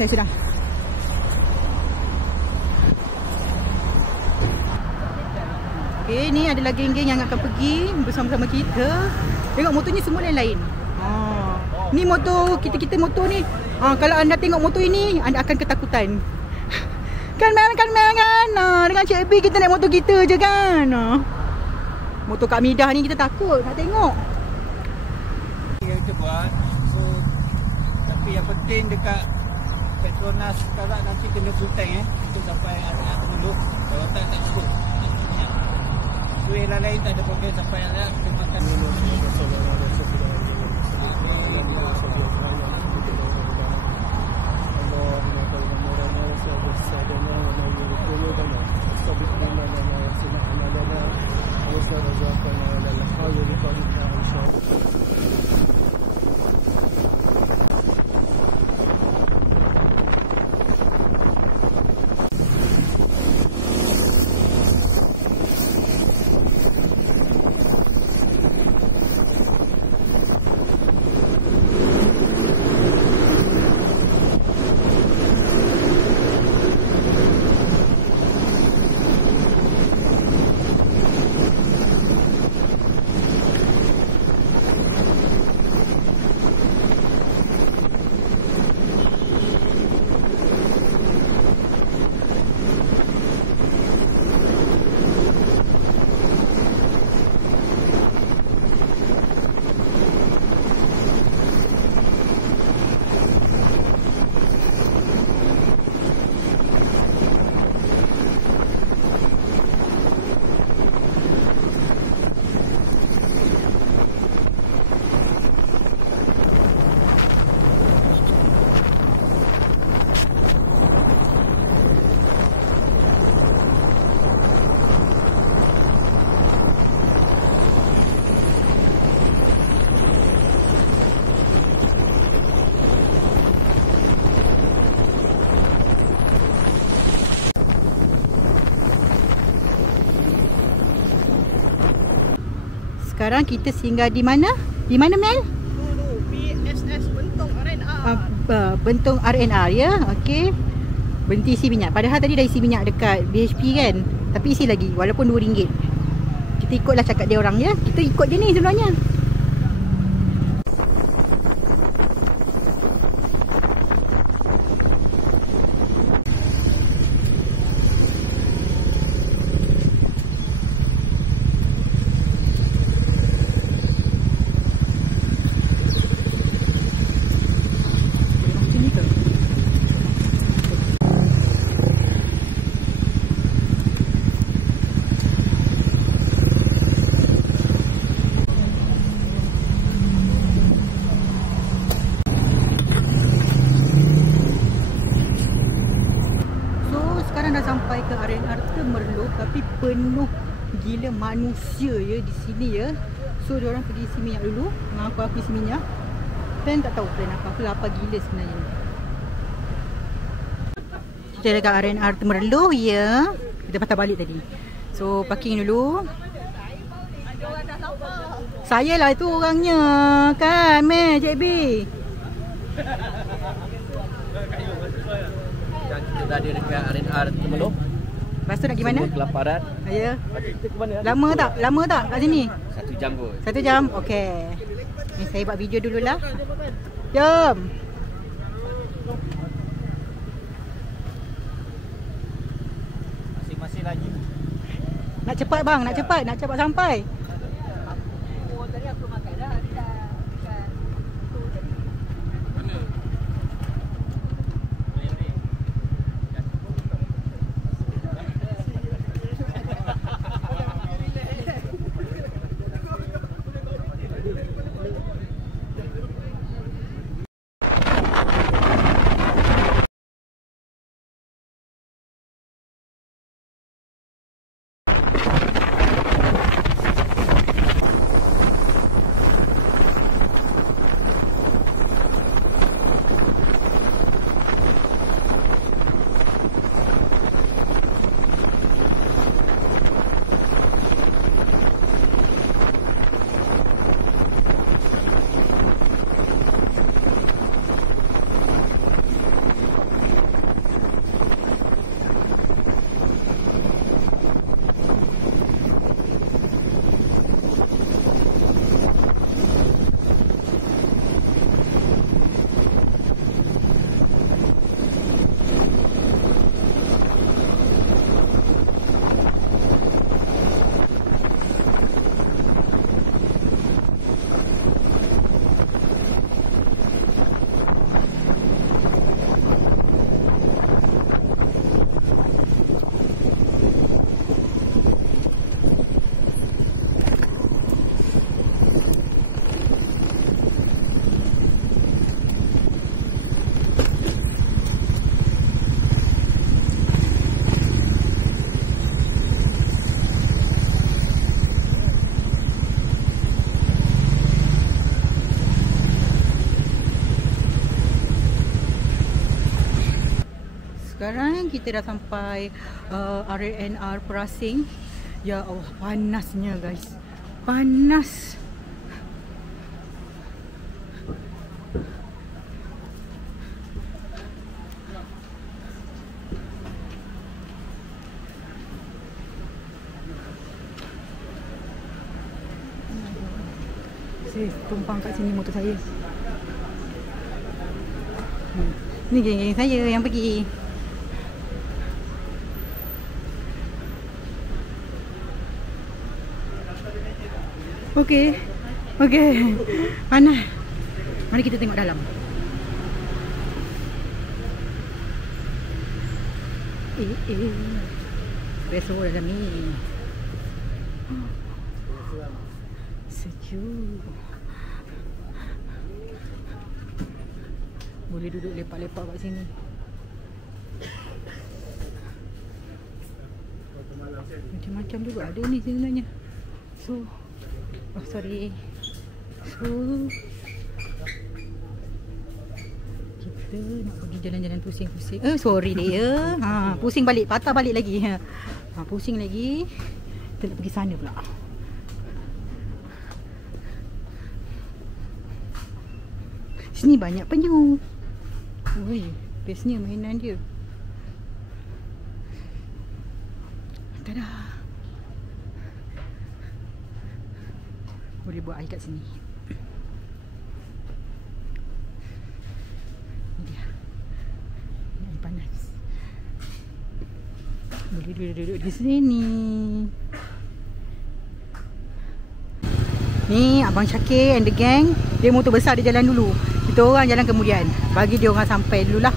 Saya sudah. Okay, ni adalah geng-geng yang akan pergi bersama-sama kita. Tengok motornya semua lain-lain. Ni motor, kita motor ni. Kalau anda tengok motor ini, anda akan ketakutan. Kan Mel kan. Dengan Cik B kita naik motor kita je kan. Motor Kak Midah ni kita takut nak tengok. Kita buat. So, tapi yang penting dekat Petronas sekarang nanti kena full tank untuk sampai anak dulu. Kalau tak cukup. So yang lain tak ada problem sampai anak kita makan dulu. Sekarang kita singgah di mana? Di mana Mel? BSS Bentong RNR. Bentong RNR ya. Okey. Berhenti isi minyak. Padahal tadi dah isi minyak dekat BHP kan. Tapi isi lagi walaupun RM2. Kita ikutlah cakap dia orang ya. Kita ikut je ni sebenarnya. Sampai ke RNR Temerloh tapi penuh gila manusia ya di sini ya. So diorang pergi isi minyak dulu. Aku isi minyak. Dan tak tahu plan apa. Aku lapar gila sebenarnya. Kita dekat RNR Temerloh ya. Kita patah balik tadi. So parking dulu. Saya lah itu orangnya kan Meh Cik B. Dan kita dah ada dekat RNR Temerloh. Lepas tu nak pergi mana? Kelaparan. Ya. Kita ke mana? Lama tak? Lama tak kat sini? 1 jam kot. 1 jam? Okey. Ni saya buat video dululah. Jom. Masih lagi. Nak cepat bang, nak cepat sampai. Tadi aku makan dah. kita dah sampai R&R Perasing. Ya Allah, panasnya guys. Panas. Saya tumpang kat sini motor saya. Ni geng-geng saya yang pergi. Okey. Panas. Mari kita tengok dalam. Reso dalam ni. Sejuk. Boleh duduk lepak-lepak kat sini. Macam-macam juga ada ni sebenarnya. So, oh sorry. So, kita nak pergi jalan-jalan pusing-pusing. Sorry dia. Pusing balik, patah balik lagi. Pusing lagi. Kita nak pergi sana pula. Sini banyak penyu. Ui, bestnya mainan dia. Tada. Boleh buat air kat sini. Ni dia. Ni air panas. Boleh duduk di sini. Ni Abang Syakir and the gang. Dia motor besar, dia jalan dulu. Kita orang jalan kemudian. Bagi dia orang sampai dululah.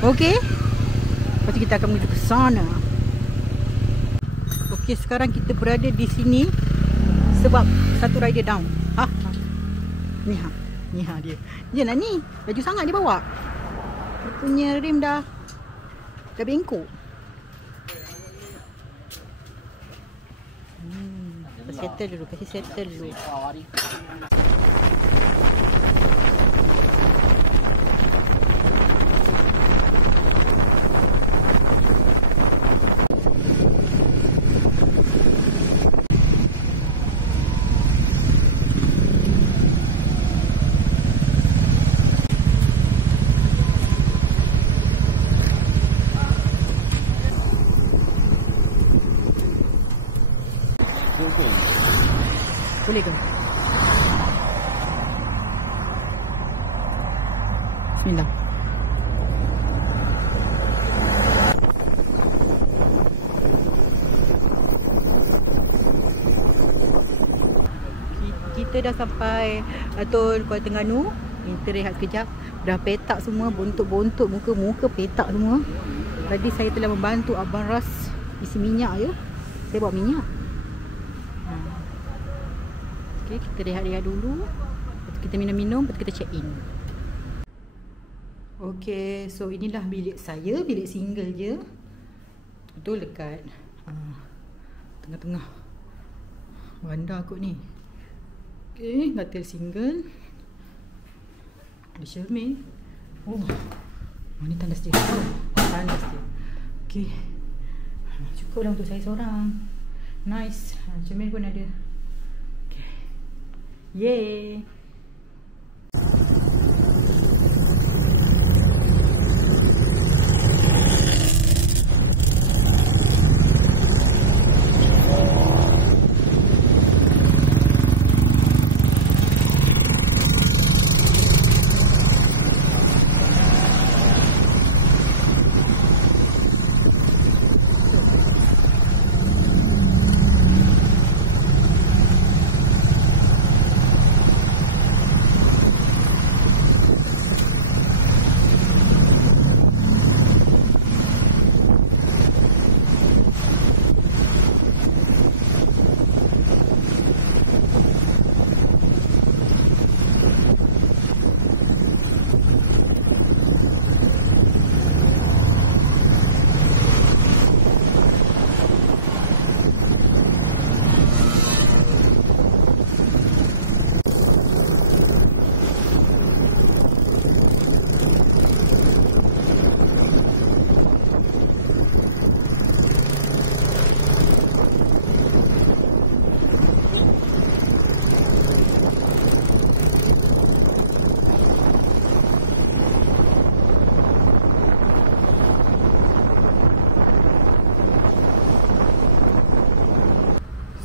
Okey. Lepas tu kita akan menuju ke sana. Okey, sekarang kita berada di sini sebab satu rider down. Ni dia. Dia nak ni. Laju sangat dia bawa. Dia punya rim dah bengkok. Kasih settle dulu. Boleh ke? Bismillah. Kita dah sampai Tol Kuala Terengganu. Kita rehat sekejap. Dah petak semua, bontot-bontot muka-muka petak semua. Tadi saya telah membantu Abang Ras isi minyak je. Saya bawa minyak. Okay, kita rehat-rehat dulu. Lepas kita minum-minum, lepas kita check in. Okay, so inilah bilik saya. Bilik single je. Betul dekat tengah-tengah Wanda kot ni. Okay, katil single. Ada cermin. Oh, ni tandas dia. Tandas dia. Okay, cukup lah untuk saya seorang. Nice. Cermin pun ada. Yay!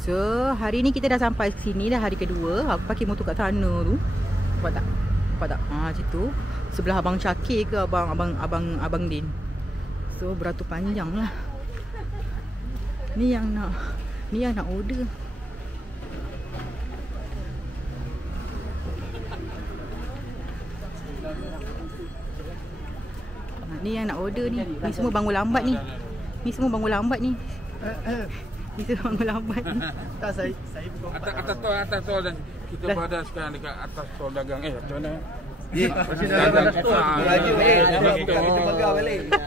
So hari ni kita dah sampai sini dah, hari kedua. Aku parking motor kat sana tu. Nampak tak? Nampak tak? Situ. Sebelah Abang Syakir ke Abang Din. So beratur panjang lah. Ni yang nak order. Ni yang nak order ni. Ni semua bangun lambat ni. Ni semua bangun lambat ni. Ni semua bangun lambat ni. Tak, saya bukan Atas tol dan kita berada sekarang dekat atas tol dagang. Macam mana?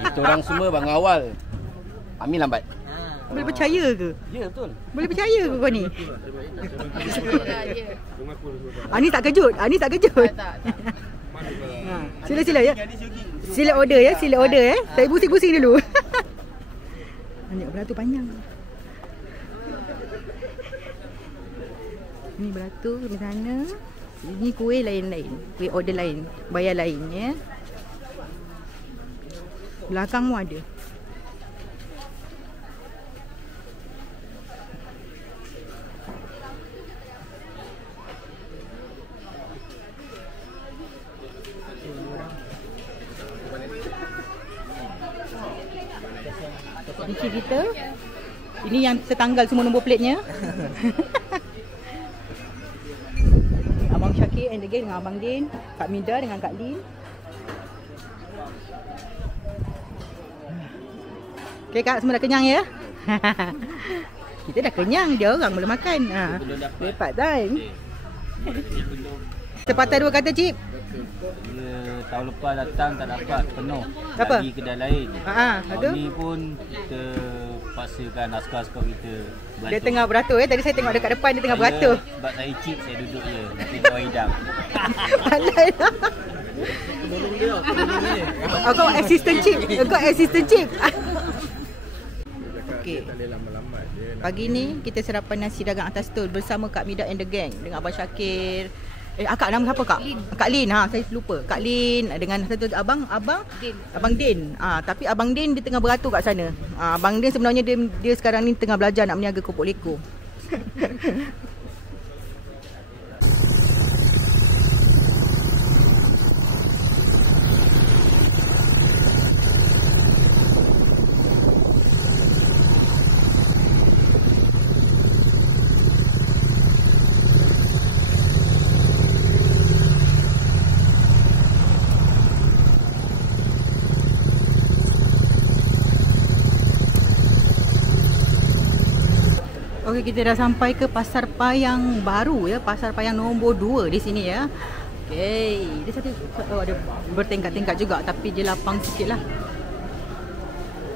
Kita orang semua bangun awal. Amin lambat. Boleh percaya ke? Ya, betul. Boleh percaya ke kau ni? Ni tak kejut. Ni tak kejut. Sila ya. Sila order ya. Saya pusing-pusing dulu. Banyak beratur panjang. Ni beratur di sana. Ini kuih lain-lain. Kuih order lain. Bayar lain ya. Belakang pun ada. Kunci kita. Ini yang setanggal semua nombor platenya. Abang Syakir and the gang dengan Abang Din, Kak Mida dengan Kak Lin. Okay Kak, semua dah kenyang ya? Kita dah kenyang, dia orang belum makan. Lepas kan? Sepatah dua kata Cip. Tahun lepas datang tak dapat penuh. Apa? Lagi kedai lain. Tahun ni pun kita paksakan askar-askar kita beratur. Dia tengah beratur ya. Tadi saya tengok dekat depan dia tengah beratur. Sebab saya cip, saya duduk je. Nanti dia hidang. Pandai lah. Kau assistant cip. Okey. Pagi ni kita sarapan nasi dagang atas tol bersama Kak Mida and the gang dengan Abang Syakir. Kak nama siapa Kak? Lin. Kak Lin. Saya lupa. Kak Lin dengan satu Abang Din. Abang Din. Tapi Abang Din dia tengah beratur kat sana. Abang Din sebenarnya dia sekarang ni tengah belajar nak meniaga kerupuk leko. Okey, kita dah sampai ke Pasar Payang baru ya, Pasar Payang nombor 2 di sini ya. Okey, dia satu ada bertingkat-tingkat juga tapi dia lapang sikitlah.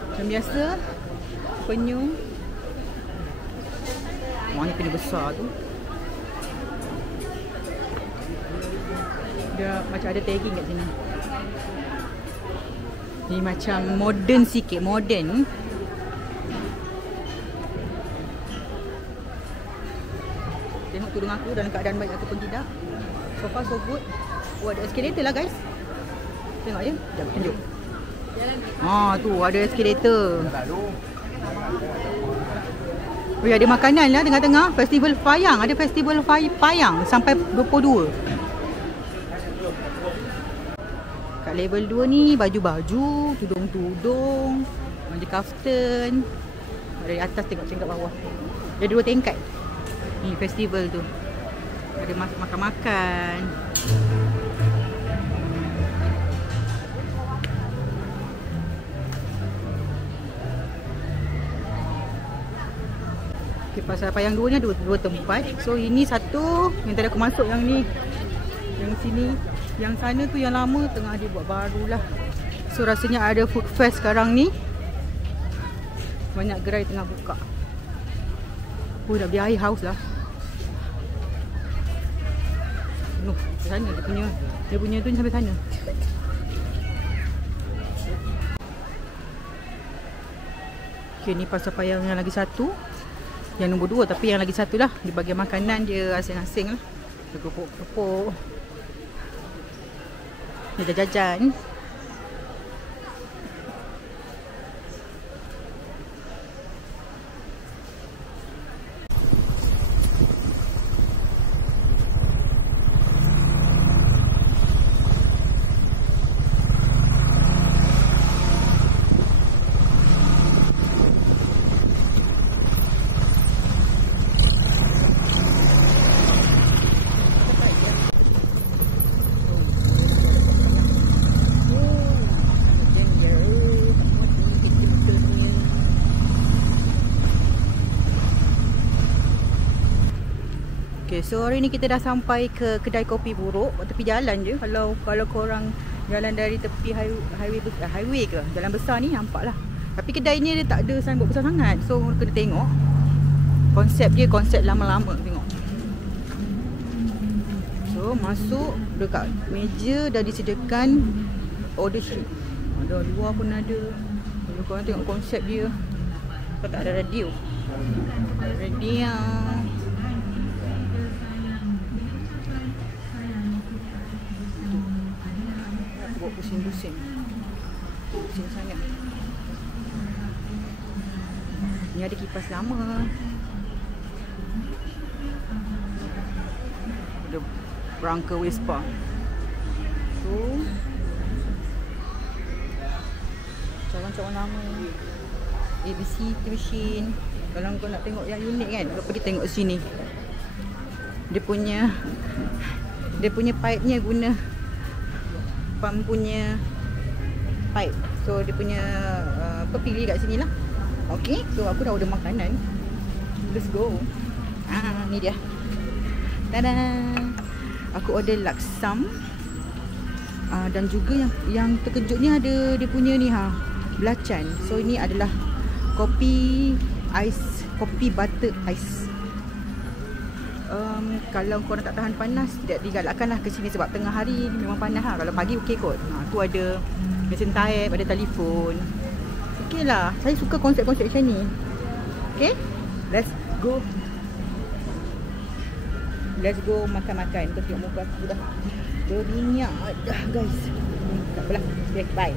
Macam biasa penyu. Ni penyu besar tu. Dia macam ada tagging kat sini. Ni macam moden sikit, moden. Tengok tudung aku dalam keadaan baik ataupun tidak. So far so good. Ada eskalator lah guys. Tengok je. Sekejap tunjuk. Tu ada eskalator. Ada makanan lah tengah-tengah. Festival Payang. Ada festival Payang sampai 22. Kat level 2 ni baju-baju, tudung-tudung, baju kaftan. Dari atas tengok-tengok bawah. Ada 2 tingkat. Ni festival tu. Ada makan-makan. Okay, Pasar Payang 2 ni ada 2 tempat. So ini satu yang tadi aku masuk, yang ni, yang sini, yang sana tu yang lama tengah dia buat baru lah. So rasanya ada food fest sekarang ni. Banyak gerai tengah buka. Dah beli air haus lah. Ke sana dia punya tu sampai sana. Okay, ni Pasar Payang yang lagi satu. Yang nombor 2 tapi yang lagi satu lah. Di bahagian makanan dia asing-asing lah. Kerupuk-kerupuk. Ni dah jajan. Okay, so hari ni kita dah sampai ke kedai kopi buruk. Tepi jalan je. Kalau korang jalan dari tepi highway ke jalan besar ni, nampak lah. Tapi kedai ni dia tak ada signboard besar sangat. So kena tengok. Konsep dia konsep lama-lama, tengok. So masuk, dekat meja dah disediakan order sheet. Ada luar pun ada. Kalau korang tengok konsep dia. Kalau tak ada radio. Radio. Buat pusing-pusing. Pusing sangat. Ni ada kipas lama. Ada rangka Vespa. So cawan-cawan lama. ABC machine. Kalau kau nak tengok yang unik kan, kau pergi tengok sini. Dia punya pipe-nya guna pump punya pipe. So dia punya pilih kat sini lah. Okay, so aku dah order makanan. Let's go. Ni dia. Tada. Aku order laksam. Dan juga yang terkejutnya ada dia punya ni belacan. So ini adalah kopi ais, kopi butter ice. Kalau korang tak tahan panas, tidak digalakkan lah ke sini sebab tengah hari memang panas lah. Kalau pagi okey kot. Tu ada mesin taip, ada telefon. Okey lah. Saya suka konsep-konsep macam ni. Okay, let's go. Let's go makan-makan. Kau tengok muka aku dah berminyak dah guys. Tak apalah. Okay, bye.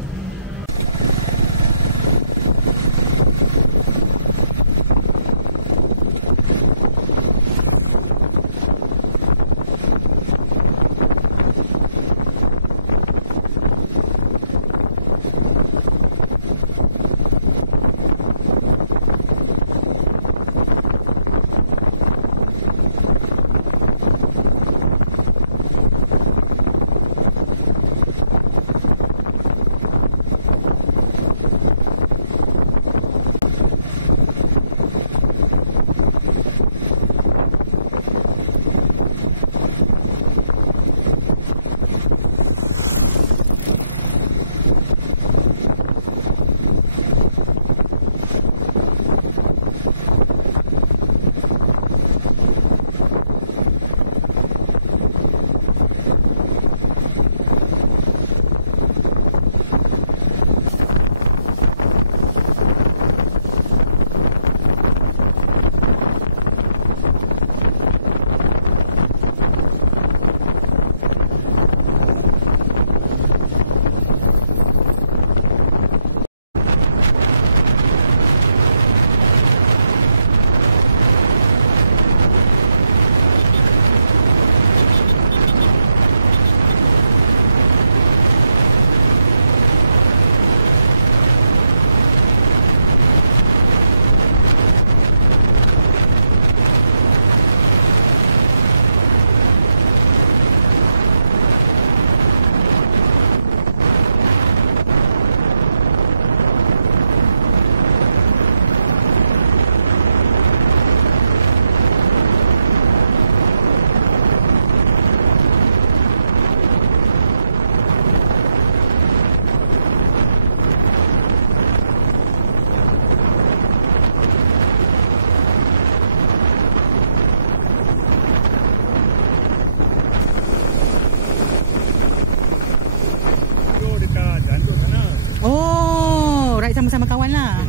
Sama-sama kawan lah.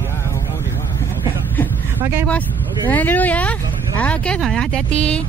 Okay bos. Jalan dulu ya. Okay, hati-hati.